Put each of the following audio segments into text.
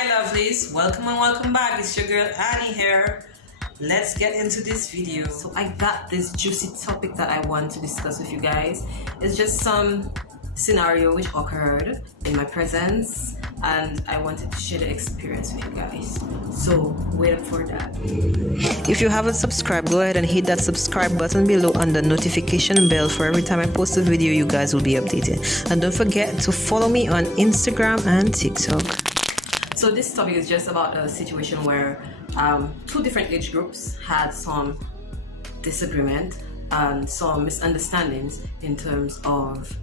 Hi lovelies, welcome and welcome back. It's your girl Annie here. Let's get into this video. So I got this juicy topic that I want to discuss with you guys. It's just some scenario which occurred in my presence and I wanted to share the experience with you guys. So wait up for that. If you haven't subscribed, go ahead and hit that subscribe button below and the notification bell for every time I post a video. You guys will be updated, and don't forget to follow me on Instagram and TikTok. So this topic is just about a situation where two different age groups had some disagreement and some misunderstandings in terms of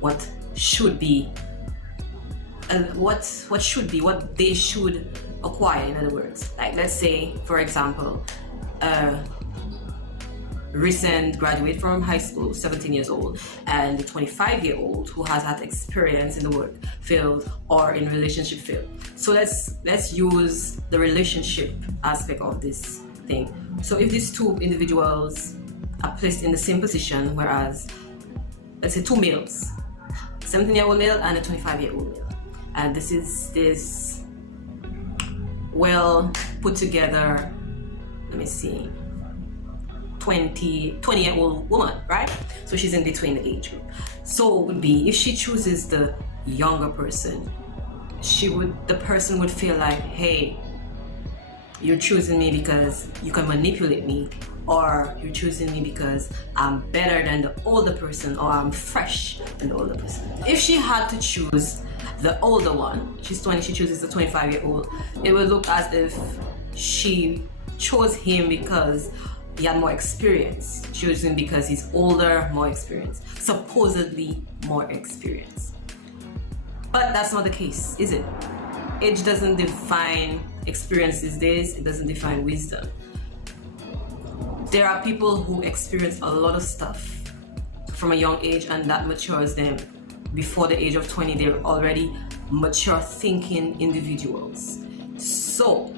what should be what they should acquire. In other words, like let's say for example recent graduate from high school, 17 years old, and the 25-year-old who has had experience in the work field or in relationship field. So let's use the relationship aspect of this thing. So if these two individuals are placed in the same position, whereas let's say two males, 17-year-old male and a 25-year-old male, and this is this well put together, let me see, 20-year-old woman, right? So she's in between the age group. So it would be, if she chooses the younger person, the person would feel like, hey, you're choosing me because you can manipulate me, or you're choosing me because I'm better than the older person, or I'm fresh than the older person. If she had to choose the older one, she's 20, she chooses the 25-year-old, it would look as if she chose him because he had more experience. She chose him because he's older, more experienced, supposedly more experienced. But that's not the case, is it? Age doesn't define experience these days. It doesn't define wisdom. There are people who experience a lot of stuff from a young age, and that matures them. Before the age of 20, they're already mature thinking individuals. So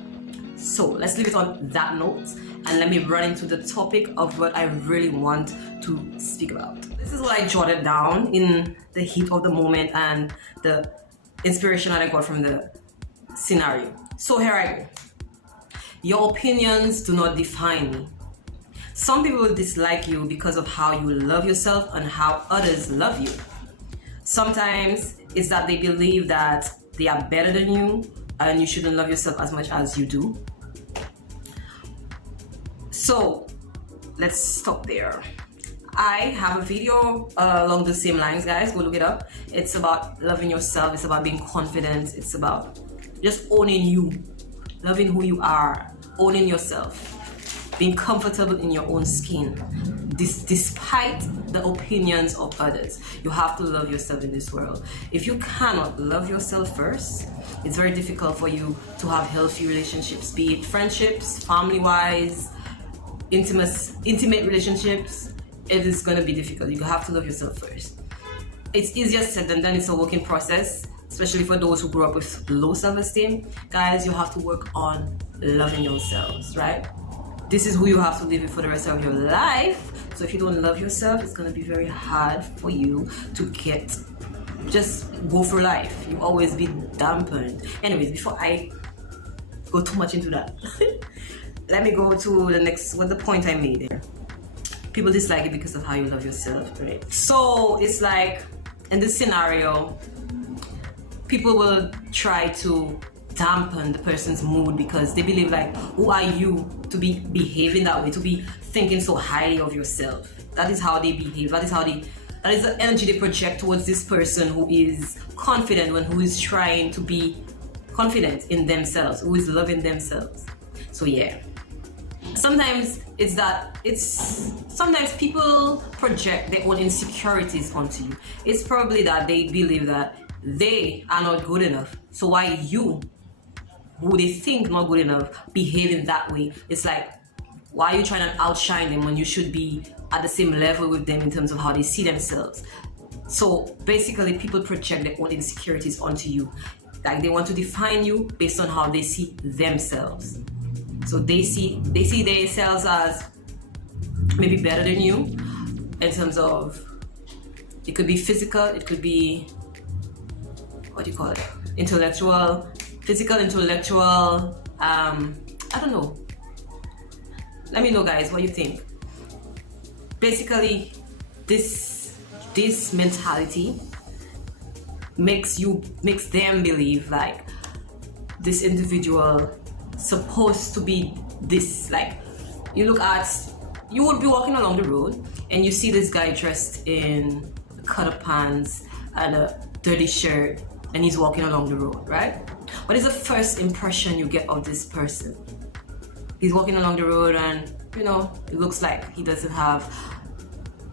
let's leave it on that note, and let me run into the topic of what I really want to speak about. This is what I jotted down in the heat of the moment and the inspiration that I got from the scenario. So here I go. Your opinions do not define me. Some people will dislike you because of how you love yourself and how others love you. Sometimes it's that they believe that they are better than you and you shouldn't love yourself as much as you do. So let's stop there. I have a video along the same lines, guys. Go look it up. It's about loving yourself. It's about being confident. It's about just owning you, loving who you are, owning yourself, being comfortable in your own skin. Despite the opinions of others, you have to love yourself in this world. If you cannot love yourself first, it's very difficult for you to have healthy relationships, be it friendships, family-wise, intimate relationships. It is going to be difficult. You have to love yourself first. It's easier said than done. It's a working process, especially for those who grew up with low self-esteem. Guys, you have to work on loving yourselves, right? This is who you have to live with for the rest of your life. So if you don't love yourself, it's going to be very hard for you to just go through life. You always be dampened. Anyways, before I go too much into that, let me go to the next, what the point I made there. People dislike it because of how you love yourself, right? So it's like, in this scenario, people will try to dampen the person's mood because they believe like, who are you to be behaving that way, to be thinking so highly of yourself? That is how they behave. That is the energy they project towards this person who is confident, who is trying to be confident in themselves, who is loving themselves. So yeah. Sometimes sometimes people project their own insecurities onto you. It's probably that they believe that they are not good enough. So why you, who they think not good enough, behaving that way? It's like, why are you trying to outshine them when you should be at the same level with them in terms of how they see themselves? So basically, people project their own insecurities onto you. Like they want to define you based on how they see themselves. So they see themselves as maybe better than you in terms of, it could be physical, it could be, what do you call it, intellectual, physical, intellectual, I don't know. Let me know, guys, what you think. Basically, this mentality makes them believe like this individual supposed to be this. Like, you would be walking along the road and you see this guy dressed in cut-up pants and a dirty shirt, and he's walking along the road, right? What is the first impression you get of this person? He's walking along the road and, you know, it looks like he doesn't have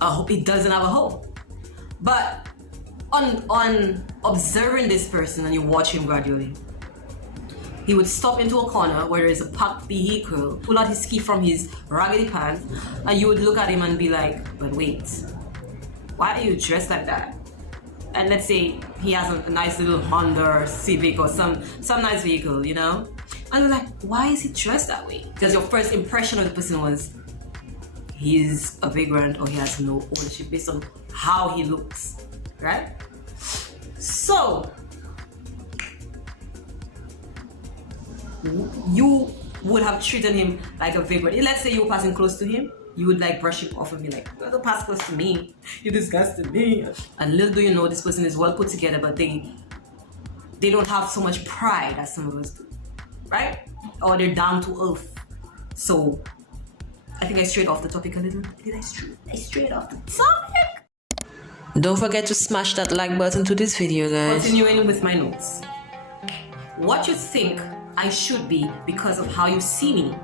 a home. But on observing this person, and you watch him gradually, he would stop into a corner where there is a parked vehicle, pull out his key from his raggedy pants, and you would look at him and be like, but wait, why are you dressed like that? And let's say he has a nice little Honda or Civic or some nice vehicle, you know? And you're like, why is he dressed that way? Because your first impression of the person was, he's a vagrant or he has no ownership based on how he looks, right? So, you would have treated him like a vagrant. Let's say you were passing close to him, you would like brush him off and be like, don't pass close to me, you disgusted me. And little do you know, this person is well put together, but they don't have so much pride as some of us do, right? Or they're down to earth. So I think I strayed off the topic a little. Did I strayed off the topic? Don't forget to smash that like button to this video, guys. Continuing with my notes. What you think I should be because of how you see me,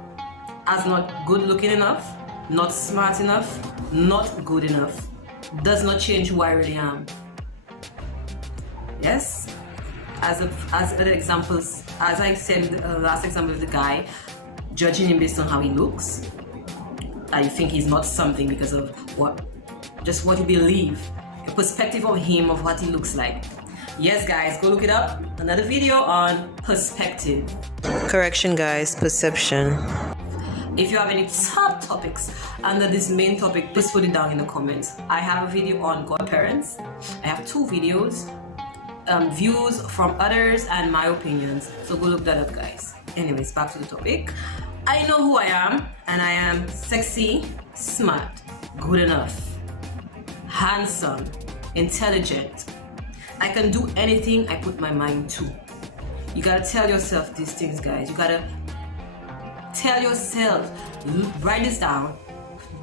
as not good looking enough, not smart enough, not good enough, does not change who I really am. Yes? As other examples, as I said in the last example of the guy, judging him based on how he looks, you think he's not something because of what you believe, a perspective of him, of what he looks like. Yes, guys, go look it up. Another video on perspective. Correction, guys, perception. If you have any top topics under this main topic, please put it down in the comments. I have a video on godparents. I have 2 videos, views from others and my opinions. So go look that up, guys. Anyways, back to the topic. I know who I am, and I am sexy, smart, good enough, handsome, intelligent. I can do anything I put my mind to. You gotta tell yourself these things, guys. You gotta tell yourself, write this down,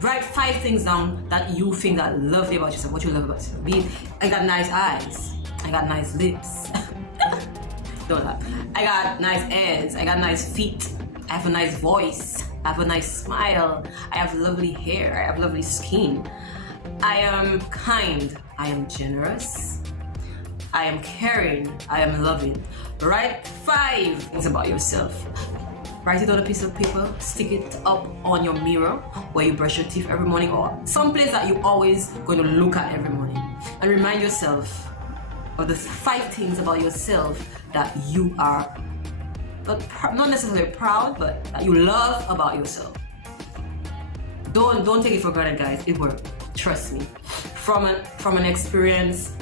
write 5 things down that you think are lovely about yourself, what you love about yourself. Be it, I got nice eyes, I got nice lips, don't laugh. I got nice ears, I got nice feet, I have a nice voice, I have a nice smile, I have lovely hair, I have lovely skin, I am kind, I am generous, I am caring, I am loving. Write 5 things about yourself. Write it on a piece of paper, stick it up on your mirror where you brush your teeth every morning, or someplace that you're always going to look at every morning, and remind yourself of the 5 things about yourself that you are not necessarily proud, but that you love about yourself. Don't take it for granted, guys. It worked. Trust me. From an experienced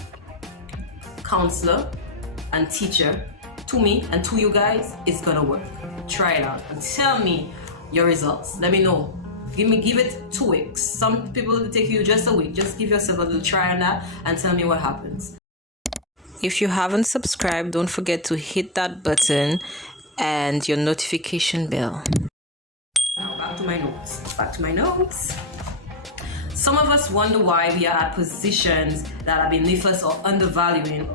counselor and teacher to me and to you guys, it's gonna work. Try it out and tell me your results. Let me know. Give it 2 weeks. Some people will take you just a week. Just give yourself a little try on that and tell me what happens. If you haven't subscribed, don't forget to hit that button and your notification bell. Now back to my notes. Some of us wonder why we are at positions that are beneath us or undervaluing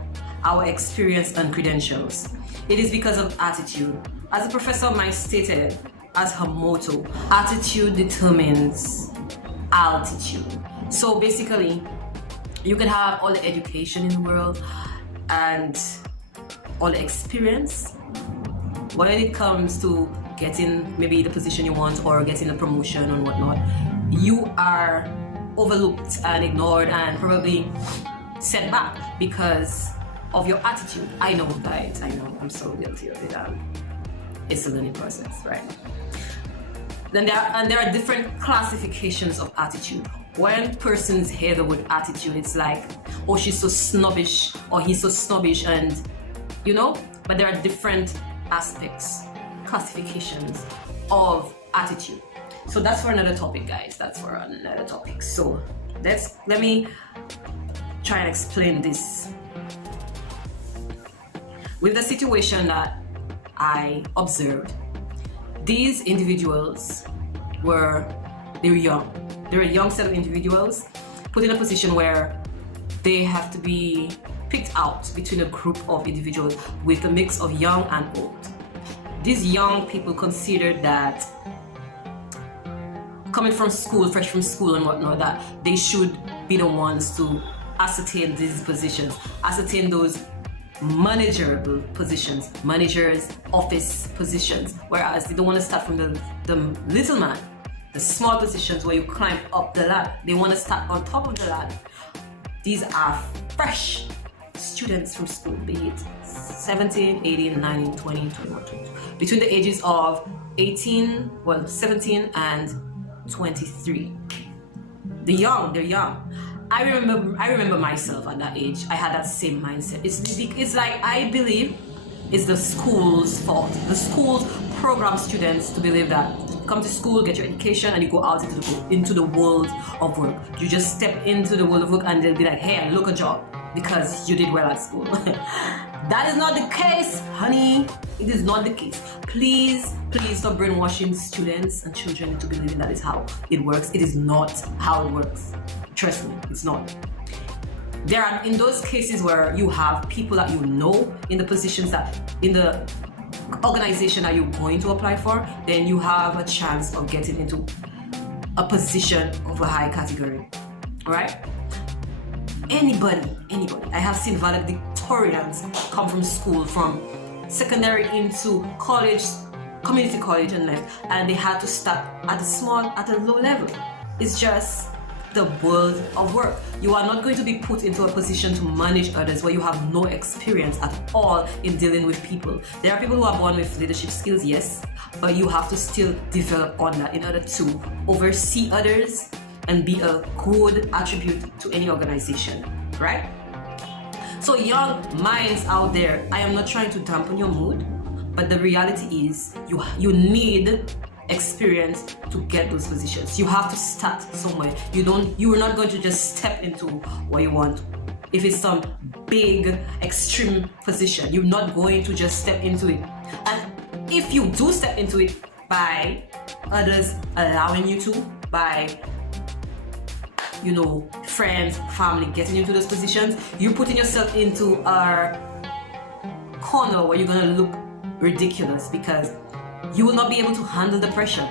our experience and credentials. It is because of attitude. As the professor of mine stated as her motto, attitude determines altitude. So basically, you can have all the education in the world and all the experience. When it comes to getting maybe the position you want or getting a promotion and whatnot, you are overlooked and ignored and probably set back because of your attitude. I know, guys, I know, I'm so guilty of it. It's a learning process, right? Then there are different classifications of attitude. When persons hear the word attitude, it's like, oh, she's so snobbish or he's so snobbish, and you know, but there are different aspects, classifications of attitude. So that's for another topic, guys. That's for another topic. So let me try and explain this. With the situation that I observed, these individuals were young. They're a young set of individuals put in a position where they have to be picked out between a group of individuals with a mix of young and old. These young people considered that coming from school, fresh from school and whatnot, that they should be the ones to ascertain these positions, ascertain those manageable positions, managers, office positions, whereas they don't want to start from the little man, the small positions where you climb up the ladder. They want to start on top of the ladder. These are fresh students from school, be it 17, 18, 19, 20, 21, 22, between the ages of 17 and 23. They're young. I remember myself at that age. I had that same mindset. It's like I believe it's the school's fault. The schools program students to believe that come to school, get your education, and you go out into the world of work. You just step into the world of work and they'll be like, hey, look a job because you did well at school. That is not the case, honey. It is not the case. Please stop brainwashing students and children into believing that is how it works. It is not how it works. Trust me, it's not. There are in those cases where you have people that you know in the positions that in the organization that you're going to apply for, then you have a chance of getting into a position of a high category. All right? Anybody. I have seen valedictorians come from school, from secondary into college, community college and left, and they had to start at a low level. It's just the world of work. You are not going to be put into a position to manage others where you have no experience at all in dealing with people. There are people who are born with leadership skills, yes, but you have to still develop on that in order to oversee others and be a good attribute to any organization, right? So young minds out there, I am not trying to dampen your mood, but the reality is you need experience to get those positions. You have to start somewhere. You are not going to just step into what you want. If it's some big extreme position, you're not going to just step into it. And if you do step into it by others allowing you to, by friends, family getting into those positions, you're putting yourself into a corner where you're gonna look ridiculous because you will not be able to handle the pressure.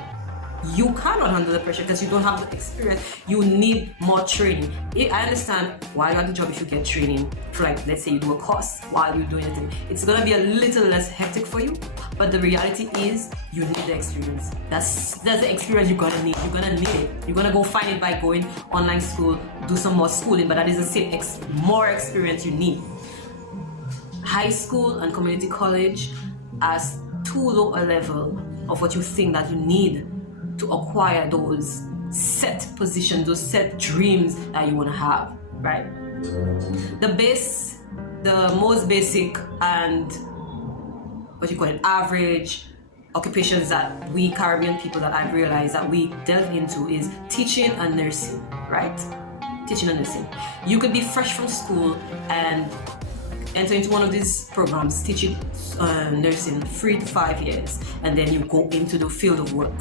You cannot handle the pressure because you don't have the experience. You need more training. I understand while you're at the job, if you get training for, like, let's say you do a course while you're doing it, it's gonna be a little less hectic for you. But the reality is you need the experience. That's the experience you're gonna need. You're gonna need it. You're gonna go find it by going online school, do some more schooling, but that is the same more experience you need. High school and community college as too low a level of what you think that you need to acquire those set positions, those set dreams that you want to have, right? The most basic and average occupations that we Caribbean people that I've realized that we delve into is teaching and nursing, right? Teaching and nursing. You could be fresh from school and enter into one of these programs, teaching nursing 3 to 5 years, and then you go into the field of work.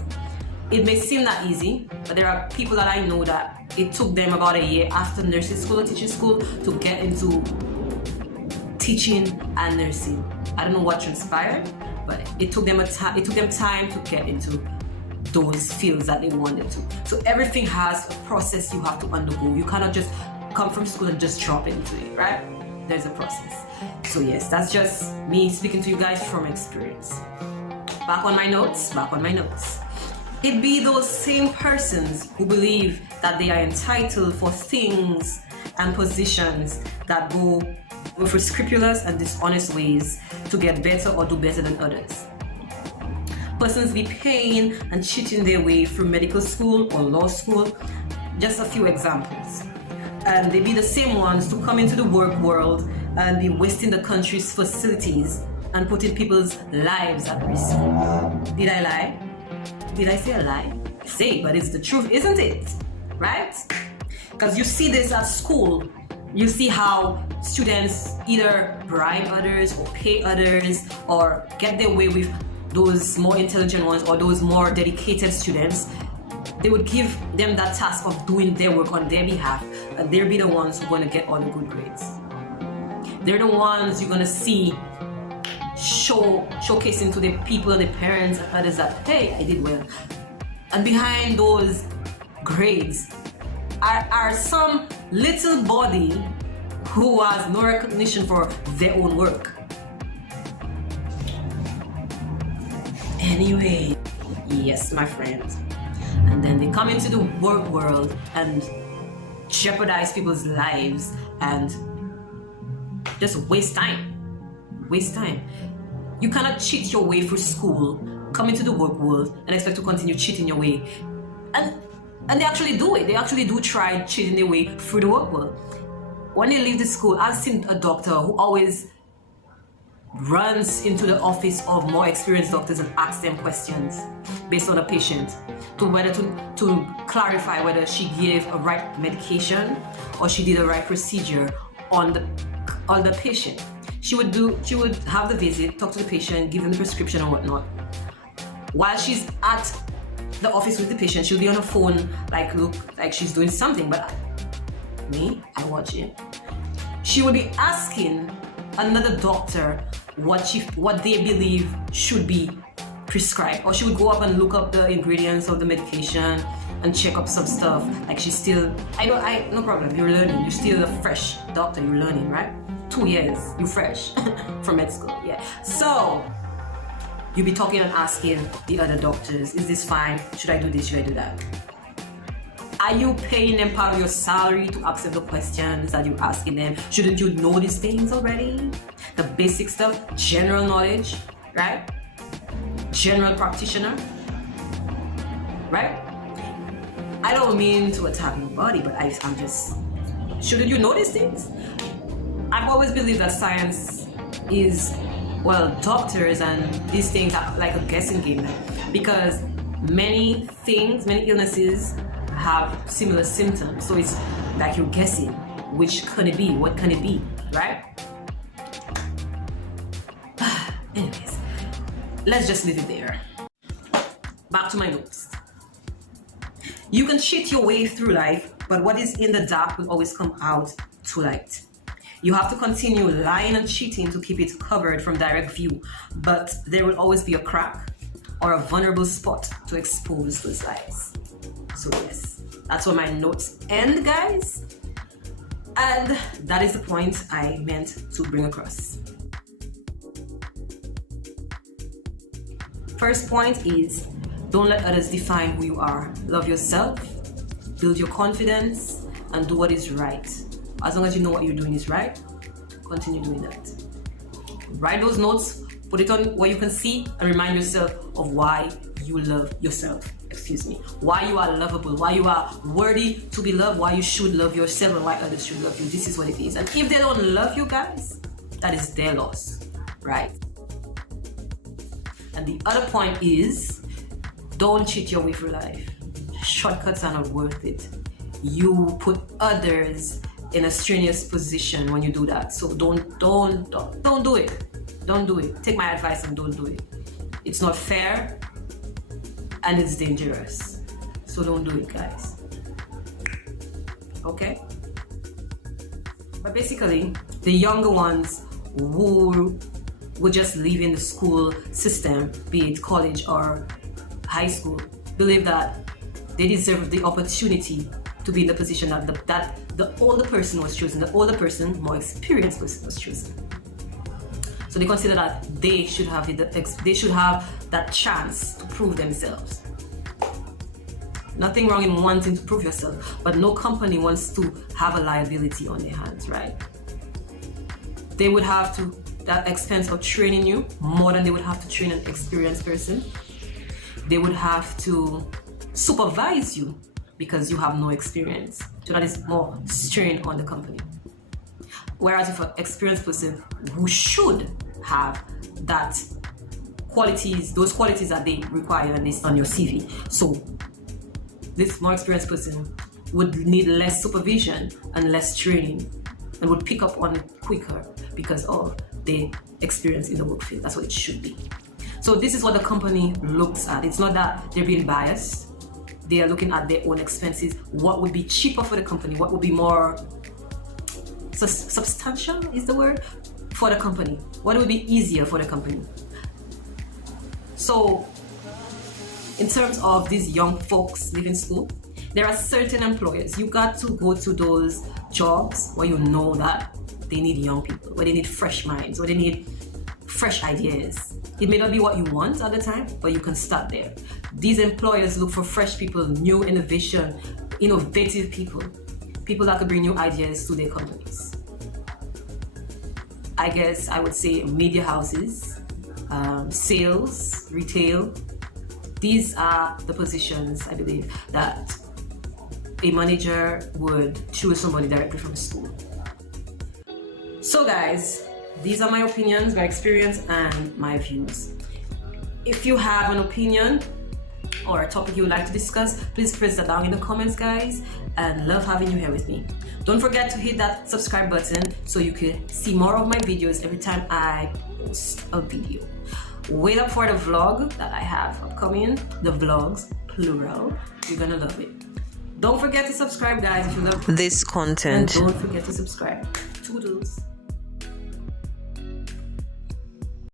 It may seem that easy, but there are people that I know that it took them about a year after nursing school or teaching school to get into teaching and nursing. I don't know what transpired, but it took them time to get into those fields that they wanted to. So everything has a process you have to undergo. You cannot just come from school and just drop into it, right? There's a process. So yes, that's just me speaking to you guys from experience. Back on my notes. It be those same persons who believe that they are entitled for things and positions that go with scrupulous and dishonest ways to get better or do better than others. Persons be paying and cheating their way through medical school or law school. Just a few examples. And they be the same ones to come into the work world and be wasting the country's facilities and putting people's lives at risk. Did I lie? Did I say a lie? I say, but it's the truth, isn't it? Right? Because you see this at school. You see how students either bribe others or pay others or get their way with those more intelligent ones or those more dedicated students. They would give them that task of doing their work on their behalf, and they'll be the ones who are going to get all the good grades. They're the ones you're going to see showcasing to the people, the parents and others that, hey, I did well. And behind those grades are some little body who has no recognition for their own work. Anyway, yes, my friends. And then they come into the work world and jeopardize people's lives and just waste time. Waste time. You cannot cheat your way through school, come into the work world, and expect to continue cheating your way. And they actually do it. They actually do try cheating their way through the work world. When they leave the school, I've seen a doctor who always runs into the office of more experienced doctors and asks them questions based on a patient to clarify whether she gave a right medication or she did a right procedure on the patient. She would have the visit, talk to the patient, give them the prescription and whatnot. While she's at the office with the patient, she'll be on her phone, look like she's doing something, but I watch it. She would be asking another doctor what they believe should be prescribed, or she would go up and look up the ingredients of the medication and check up some stuff. Like she's still, no problem, you're learning, you're still a fresh doctor, you're learning, right? 2 years, you're fresh from med school, yeah. So you'll be talking and asking the other doctors, is this fine? Should I do this? Should I do that? Are you paying them part of your salary to answer the questions that you're asking them? Shouldn't you know these things already? The basic stuff, general knowledge, right? General practitioner, right? I don't mean to attack nobody, but I'm just, shouldn't you know these things? I've always believed that science is, well, doctors and these things are like a guessing game, because many illnesses have similar symptoms. So it's like you're guessing, which can it be? What can it be, right? Anyways, let's just leave it there. Back to my notes. You can cheat your way through life, but what is in the dark will always come out to light. You have to continue lying and cheating to keep it covered from direct view, but there will always be a crack or a vulnerable spot to expose those lies. So yes, that's where my notes end, guys. And that is the point I meant to bring across. First point is, don't let others define who you are. Love yourself, build your confidence, and do what is right. As long as you know what you're doing is right, continue doing that. Write those notes, put it on where you can see, and remind yourself of why you love yourself. Why you are lovable, why you are worthy to be loved, why you should love yourself, and why others should love you. This is what it is. And if they don't love you guys, that is their loss, right? And the other point is, don't cheat your way through life. Shortcuts are not worth it. You put others in a strenuous position when you do that. So don't do it. Don't do it. Take my advice and don't do it. It's not fair and it's dangerous. So don't do it, guys. Okay? But basically, the younger ones who would just leave in the school system, be it college or high school, believe that they deserve the opportunity to be in the position that the older person was chosen, the older person, more experienced person was chosen. So they consider that they should have that chance to prove themselves. Nothing wrong in wanting to prove yourself, but no company wants to have a liability on their hands, right? They would have to, that expense of training you more than they would have to train an experienced person. They would have to supervise you because you have no experience. So that is more strain on the company. Whereas if an experienced person who should have those qualities that they require on your CV. So this more experienced person would need less supervision and less training and would pick up on it quicker because of the experience in the work field. That's what it should be. So this is what the company looks at. It's not that they're being biased. They are looking at their own expenses. What would be cheaper for the company? What would be more substantial is the word for the company? What would be easier for the company? So in terms of these young folks leaving school, there are certain employers. You got to go to those jobs where you know that they need young people, where they need fresh minds, where they need fresh ideas. It may not be what you want at the time, but you can start there. These employers look for fresh people, new innovation, innovative people that could bring new ideas to their companies. I guess I would say media houses, sales, retail. These are the positions, I believe, that a manager would choose somebody directly from school. So guys, these are my opinions, my experience, and my views. If you have an opinion or a topic you would like to discuss, please press that down in the comments, guys, and love having you here with me. Don't forget to hit that subscribe button so you can see more of my videos every time I post a video. Wait up for the vlog that I have upcoming, the vlogs, plural. You're gonna love it. Don't forget to subscribe, guys, if you love this content. And don't forget to subscribe. Toodles.